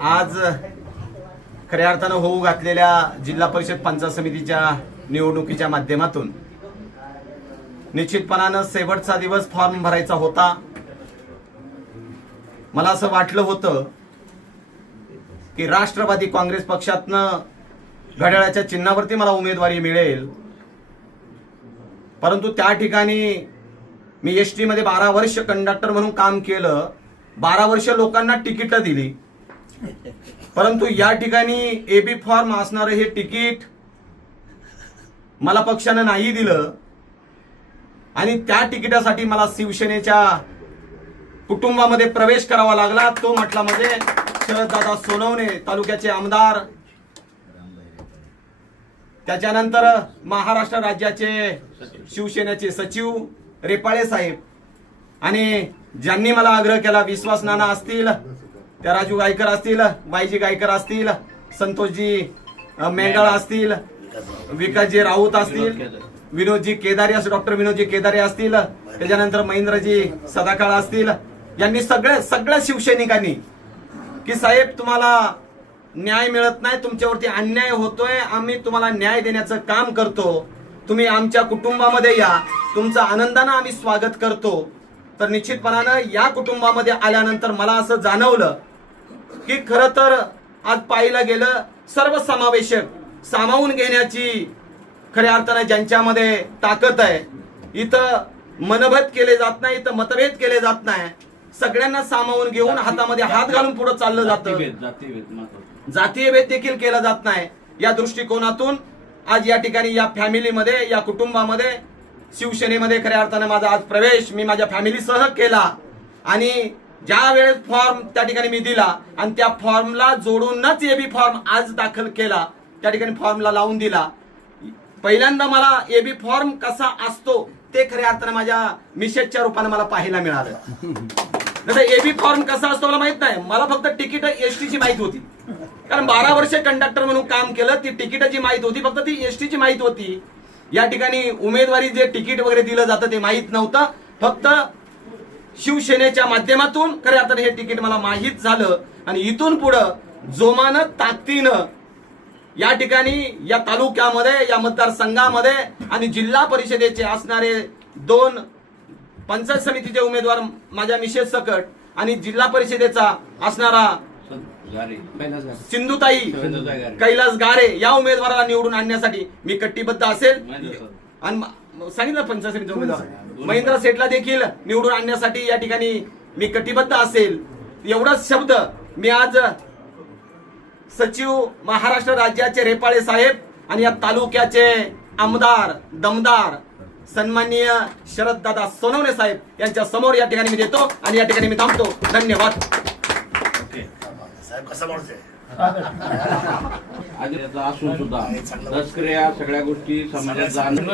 आज खऱ्या अर्थानं होऊ घातलेल्या जिल्हा परिषद पंचायत समितीच्या निवडणुकीच्या माध्यमातून निश्चितपणानं शेवटचा दिवस फॉर्म भरायचा होता. मला असं वाटलं होतं की राष्ट्रवादी काँग्रेस पक्षातनं घड्याळाच्या चिन्हावरती मला उमेदवारी मिळेल, परंतु त्या ठिकाणी मी एसटी मध्ये 12 वर्ष कंडक्टर म्हणून काम केलं. 12 वर्ष लोकांना तिकीट दिली, परंतु या ठिकाणी एबी फॉर्म असणारं हे तिकीट मला पक्षानं नाही दिलं आणि त्या तिकिटासाठी मला शिवसेनेच्या कुटुंबामध्ये प्रवेश करावा लागला. तो म्हटला म्हणजे शरददादा सोनवणे तालुक्याचे आमदार, त्याच्यानंतर महाराष्ट्र राज्याचे शिवसेनेचे सचिव रेपाळे साहेब, आणि ज्यांनी मला आग्रह केला, विश्वास नाना असतील, त्या राजू गायकर असतील, बाईजी गायकर असतील, संतोषजी मेंढाळ असतील, विकासजी राऊत असतील, विनोदजी केदारे असतील, डॉक्टर विनोदजी केदारे असतील, त्याच्यानंतर महेंद्रजी सदाकाळ असतील, यांनी सगळ्या शिवसैनिकांनी की साहेब तुम्हाला न्याय मिळत नाही, तुमच्यावरती अन्याय होतोय, आम्ही तुम्हाला न्याय देण्याचं काम करतो, तुम्ही आमच्या कुटुंबामध्ये या, तुमचं आनंदानं आम्ही स्वागत करतो. तर निश्चितपणानं या कुटुंबामध्ये आल्यानंतर मला असं जाणवलं की खरं तर आज पाहिलं गेलं सर्वसमावेशक सामावून घेण्याची खऱ्या अर्थानं ज्यांच्यामध्ये ताकद आहे, इथं मनभेद केले जात नाही, इथं मतभेद केले जात नाही, सगळ्यांना सामावून घेऊन हातामध्ये हात घालून पुढे चाललं जातं, जातीय भेद देखील केला जात नाही. या दृष्टिकोनातून आज या ठिकाणी या फॅमिलीमध्ये, या कुटुंबामध्ये, शिवसेनेमध्ये खऱ्या अर्थानं माझा आज प्रवेश मी माझ्या फॅमिलीसह केला. आणि ज्या वेळेस फॉर्म त्या ठिकाणी मी दिला आणि त्या फॉर्मला जोडूनच एबी फॉर्म आज दाखल केला, त्या ठिकाणी फॉर्मला लावून दिला. पहिल्यांदा मला एबी फॉर्म कसा असतो ते खऱ्या अर्थानं माझ्या मिसेसच्या रूपाने मला पाहायला मिळालं. जसं एबी फॉर्म कसा असतो मला माहित नाही, मला फक्त तिकीट एसटीची माहित होती, कारण 12 वर्ष कंडक्टर म्हणून काम केलं. ती तिकिटाची माहित होती, फक्त ती एसटीची माहित होती. या ठिकाणी उमेदवारी जे तिकीट वगैरे दिलं जातं ते माहित नव्हतं. फक्त शिवसेनेच्या माध्यमातून खऱ्या अर्थानं हे तिकीट मला माहित झालं आणि इथून पुढं जोमानं ताकदीनं या ठिकाणी या तालुक्यामध्ये, या मतदारसंघामध्ये आणि जिल्हा परिषदेचे असणारे 2 पंचायत समितीचे उमेदवार माझ्या मिसेस सकट आणि जिल्हा परिषदेचा असणारा सिंधुताई कैलास गारे या उमेदवाराला निवडून आणण्यासाठी मी कटिबद्ध असेल. आणि सांगितलं पंचायत समिती उमेदवार महेंद्र सेठला देखील निवडून आणण्यासाठी या ठिकाणी मी कटिबद्ध असेल. एवढाच शब्द मी आज सचिव महाराष्ट्र राज्याचे रेपाळे साहेब आणि या तालुक्याचे आमदार दमदार सन्माननीय शरददादा सोनवणे साहेब यांच्या समोर या ठिकाणी मी देतो आणि या ठिकाणी मी थांबतो. धन्यवाद. असून सुद्धा लष्करी या सगळ्या गोष्टी समाजात जाणून